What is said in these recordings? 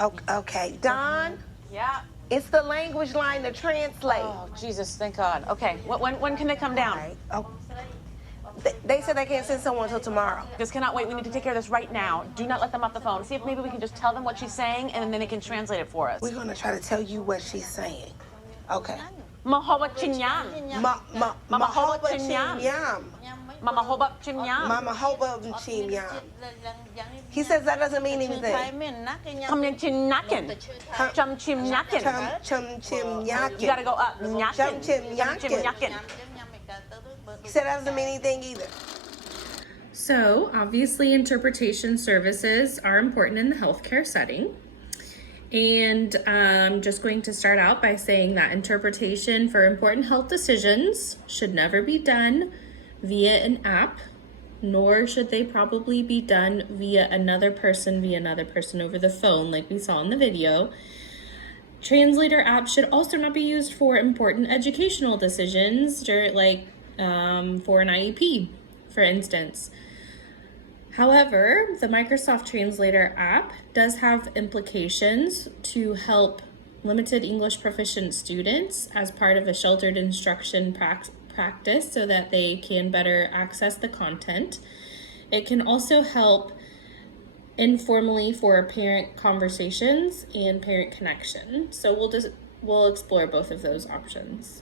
Okay, Don, Yeah. it's the language line to translate. Oh, Jesus, thank God. Okay, when can they come down? Right. Oh, they said they can't send someone until tomorrow. This cannot wait. We need to take care of this right now. Do not let them off the phone. See if maybe we can just tell them what she's saying, and then they can translate it for us. We're gonna try to tell you what she's saying. Okay. Mahoba chinyam. Mahoba chinyam. Mama hoba chinyam. Mama hoba chinyam. He says that doesn't mean anything. Come in chinyakin. Chum chimyakin. Chum chim yakin. You gotta go up. Nyakin. Chum chim yakin. Yakin. He said that doesn't mean anything either. So obviously interpretation services are important in the healthcare setting. And I'm just going to start out by saying that interpretation for important health decisions should never be done via an app, nor should they probably be done via another person over the phone like we saw in the video. Translator apps should also not be used for important educational decisions, like for an IEP, for instance. However, the Microsoft Translator app does have implications to help limited English proficient students as part of a sheltered instruction practice so that they can better access the content. It can also help informally for parent conversations and parent connection. So we'll explore both of those options.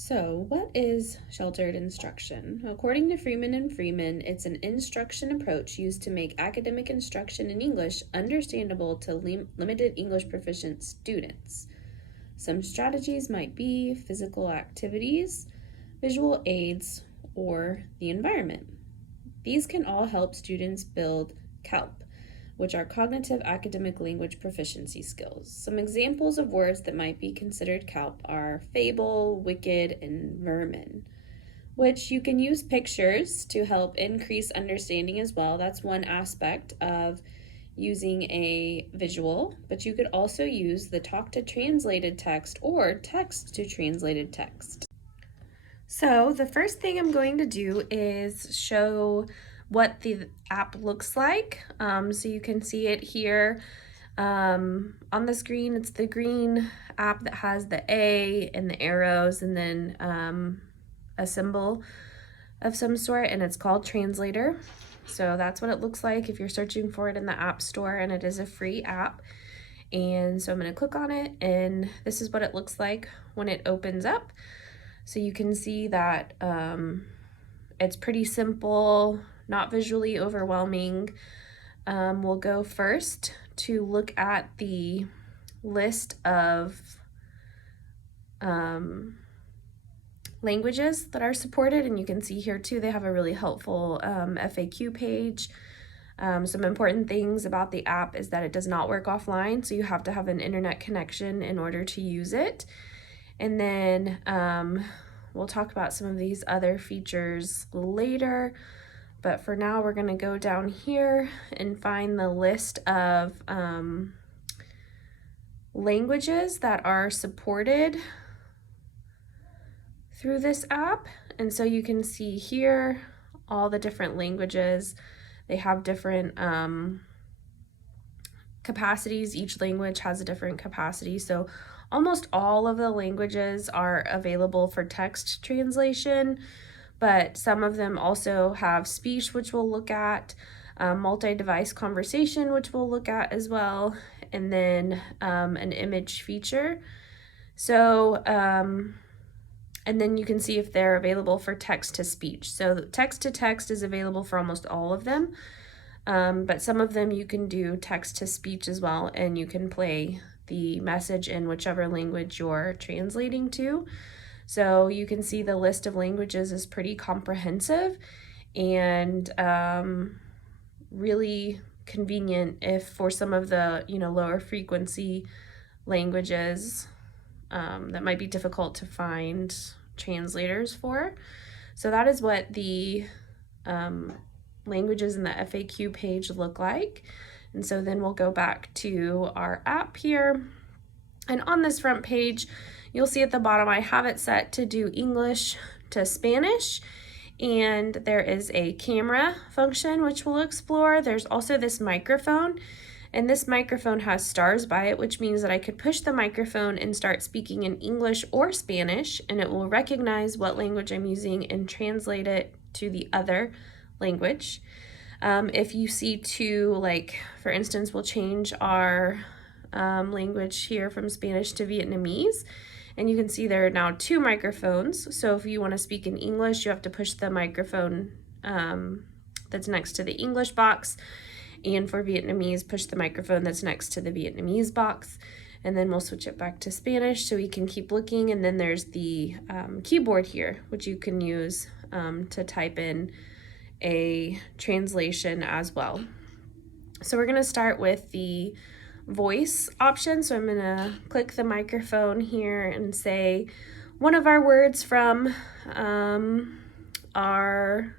So, what is sheltered instruction? According to Freeman and Freeman, it's an instruction approach used to make academic instruction in English understandable to limited English proficient students. Some strategies might be physical activities, visual aids, or the environment. These can all help students build CALP, which are cognitive academic language proficiency skills. Some examples of words that might be considered CALP are fable, wicked, and vermin, which you can use pictures to help increase understanding as well. That's one aspect of using a visual, but you could also use the talk to translated text or text to translated text. So the first thing I'm going to do is show what the app looks like. So you can see it here on the screen. It's the green app that has the A and the arrows and then a symbol of some sort, and it's called Translator. So that's what it looks like if you're searching for it in the App Store, and it is a free app. And so I'm going to click on it, and this is what it looks like when it opens up. So you can see that it's pretty simple, not visually overwhelming. We'll go first to look at the list of languages that are supported, and you can see here too they have a really helpful FAQ page. Some important things about the app is that it does not work offline, so you have to have an internet connection in order to use it. And then we'll talk about some of these other features later, but for now we're going to go down here and find the list of languages that are supported through this app. And so you can see here all the different languages. They have different capacities. Each language has a different capacity. So almost all of the languages are available for text translation, but some of them also have speech, which we'll look at, multi-device conversation, which we'll look at as well, and then an image feature. So, and then you can see if they're available for text to speech. So text to text is available for almost all of them, but some of them you can do text to speech as well, and you can play the message in whichever language you're translating to. So you can see the list of languages is pretty comprehensive and really convenient if for some of the lower frequency languages that might be difficult to find translators for. So that is what the languages in the FAQ page look like. And so then we'll go back to our app here. And on this front page, you'll see at the bottom, I have it set to do English to Spanish. And there is a camera function, which we'll explore. There's also this microphone. And this microphone has stars by it, which means that I could push the microphone and start speaking in English or Spanish, and it will recognize what language I'm using and translate it to the other language. If you see two, like for instance, we'll change our language here from Spanish to Vietnamese, and you can see there are now two microphones. So if you want to speak in English, you have to push the microphone that's next to the English box, and for Vietnamese, push the microphone that's next to the Vietnamese box, and then we'll switch it back to Spanish so we can keep looking. And then there's the keyboard here, which you can use to type in a translation as well. So we're going to start with the voice option. So I'm going to click the microphone here and say one of our words from our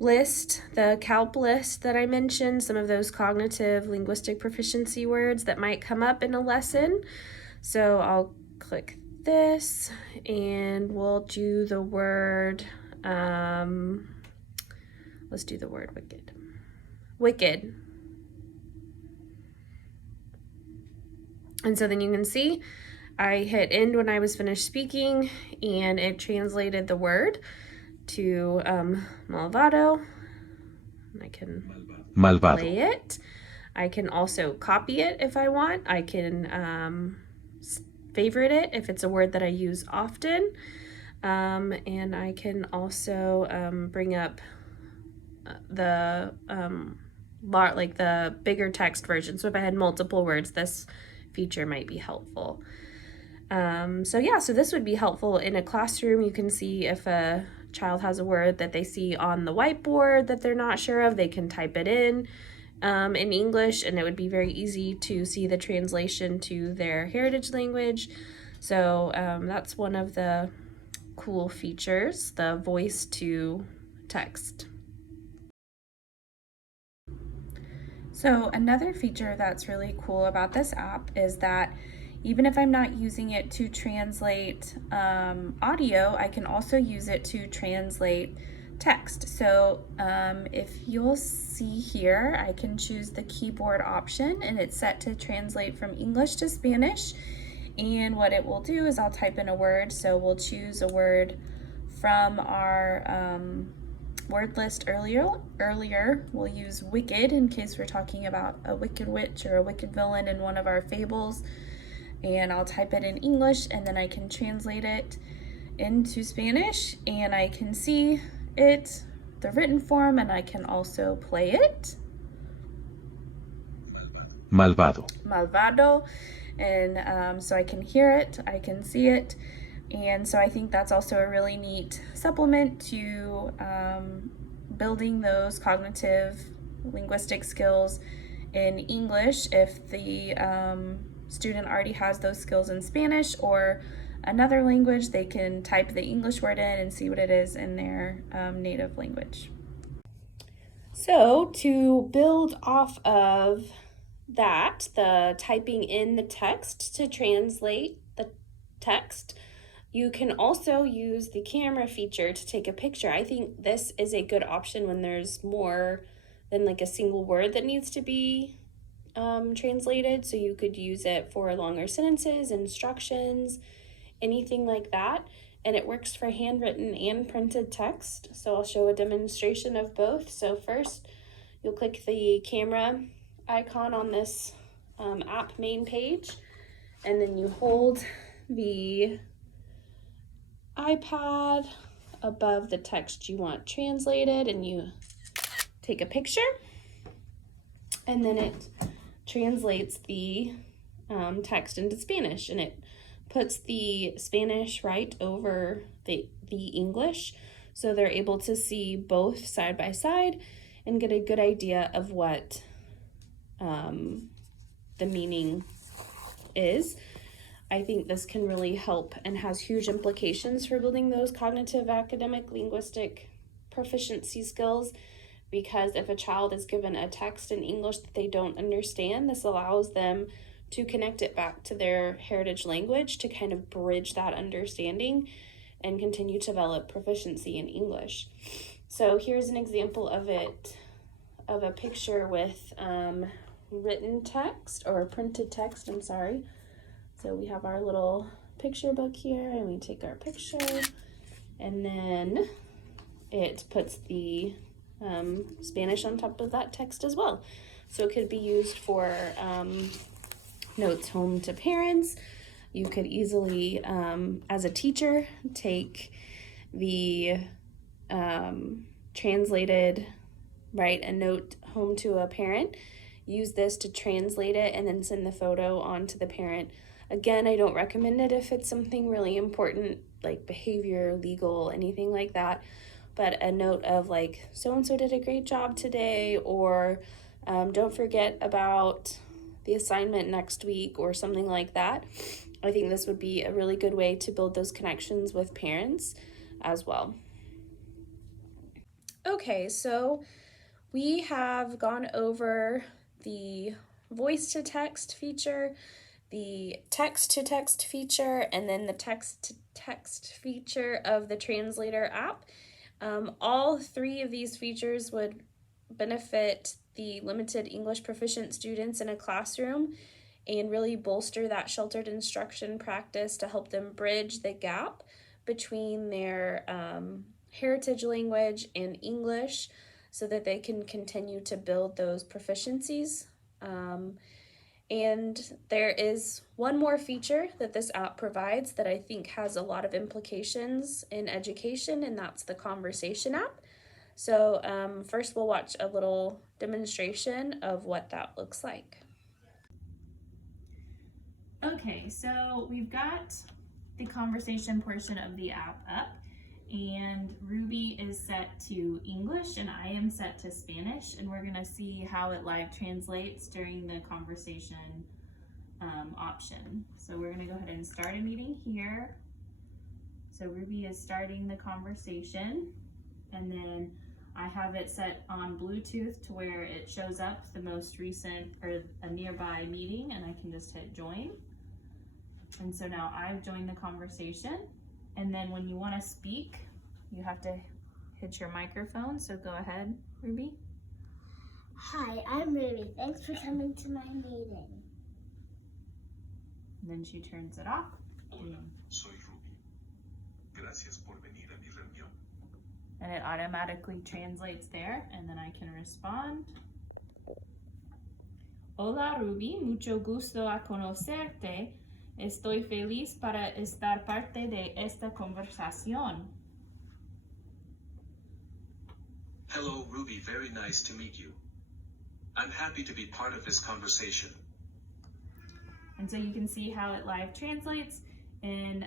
list, the CALP list that I mentioned, some of those cognitive linguistic proficiency words that might come up in a lesson. So I'll click this and we'll do the word, let's do the word wicked. Wicked. And so then you can see I hit end when I was finished speaking, and it translated the word to malvado. I can play it. I can also copy it if I want. I can favorite it if it's a word that I use often. And I can also bring up the like the bigger text version. So if I had multiple words, this feature might be helpful. So yeah, so this would be helpful in a classroom. You can see if a child has a word that they see on the whiteboard that they're not sure of, they can type it in English, and it would be very easy to see the translation to their heritage language. So that's one of the cool features, the voice to text. So another feature that's really cool about this app is that even if I'm not using it to translate audio, I can also use it to translate text. So if you'll see here, I can choose the keyboard option, and it's set to translate from English to Spanish. And what it will do is I'll type in a word. So we'll choose a word from our word list earlier. We'll use wicked in case we're talking about a wicked witch or a wicked villain in one of our fables. And I'll type it in English, and then I can translate it into Spanish, and I can see it, the written form, and I can also play it. Malvado. Malvado. And so I can hear it, I can see it. And so I think that's also a really neat supplement to building those cognitive linguistic skills in English if the student already has those skills in Spanish or another language. They can type the English word in and see what it is in their native language. So to build off of that, the typing in the text to translate the text, you can also use the camera feature to take a picture. I think this is a good option when there's more than like a single word that needs to be translated. So you could use it for longer sentences, instructions, anything like that. And it works for handwritten and printed text. So I'll show a demonstration of both. So first, you'll click the camera icon on this app main page, and then you hold the iPad above the text you want translated, and you take a picture, and then it translates the text into Spanish, and it puts the Spanish right over the English, so they're able to see both side by side and get a good idea of what the meaning is. I think this can really help and has huge implications for building those cognitive, academic, linguistic proficiency skills, because if a child is given a text in English that they don't understand, this allows them to connect it back to their heritage language to kind of bridge that understanding and continue to develop proficiency in English. So here's an example of it, of a picture with written text or printed text, I'm sorry. So we have our little picture book here and we take our picture and then it puts the Spanish on top of that text as well. So it could be used for notes home to parents. You could easily, as a teacher, take the translated, write a note home to a parent, use this to translate it, and then send the photo on to the parent. Again, I don't recommend it if it's something really important like behavior, legal, anything like that. But a note of like, so-and-so did a great job today, or don't forget about the assignment next week, or something like that. I think this would be a really good way to build those connections with parents as well. Okay, so we have gone over the voice to text feature, the text to text feature, and then the text to text feature of the Translator app. All three of these features would benefit the limited English proficient students in a classroom and really bolster that sheltered instruction practice to help them bridge the gap between their heritage language and English so that they can continue to build those proficiencies. And there is one more feature that this app provides that I think has a lot of implications in education, and that's the conversation app. So first we'll watch a little demonstration of what that looks like. Okay, so we've got the conversation portion of the app up, and Ruby is set to English and I am set to Spanish, and we're gonna see how it live translates during the conversation option. So we're gonna go ahead and start a meeting here. So Ruby is starting the conversation, and then I have it set on Bluetooth to where it shows up the most recent or a nearby meeting, and I can just hit join. And so now I've joined the conversation. And then when you want to speak, you have to hit your microphone. So go ahead, Ruby. Hi, I'm Ruby. Thanks for coming to my meeting. And then she turns it off. Hola, soy Ruby. Gracias por venir a mi reunión. And it automatically translates there, and then I can respond. Hola Ruby, mucho gusto a conocerte. Estoy feliz para estar parte de esta conversación. Hello Ruby, very nice to meet you. I'm happy to be part of this conversation. And so you can see how it live translates, and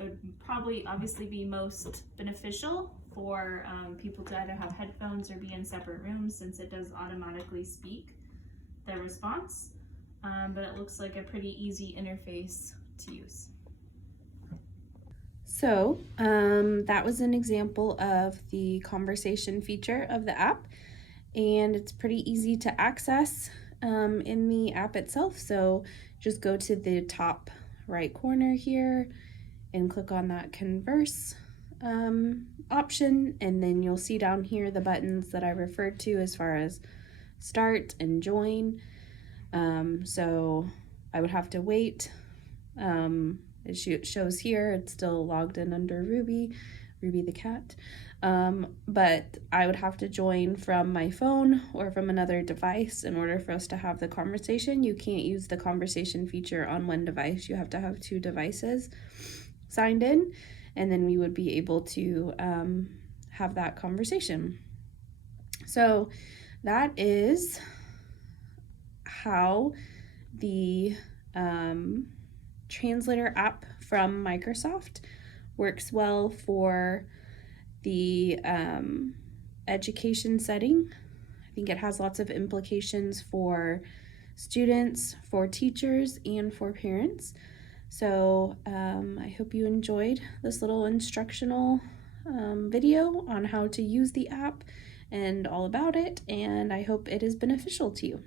it would probably obviously be most beneficial for people to either have headphones or be in separate rooms, since it does automatically speak the response. But it looks like a pretty easy interface to use. So that was an example of the conversation feature of the app, and it's pretty easy to access in the app itself. So just go to the top right corner here and click on that converse option, and then you'll see down here the buttons that I referred to as far as start and join. So I would have to wait. It shows here it's still logged in under Ruby the cat, but I would have to join from my phone or from another device in order for us to have the conversation. You can't use the conversation feature on one device. You have to have two devices signed in, and then we would be able to have that conversation. So that is how the Translator app from Microsoft works well for the education setting. I think it has lots of implications for students, for teachers, and for parents. So I hope you enjoyed this little instructional video on how to use the app and all about it, and I hope it is beneficial to you.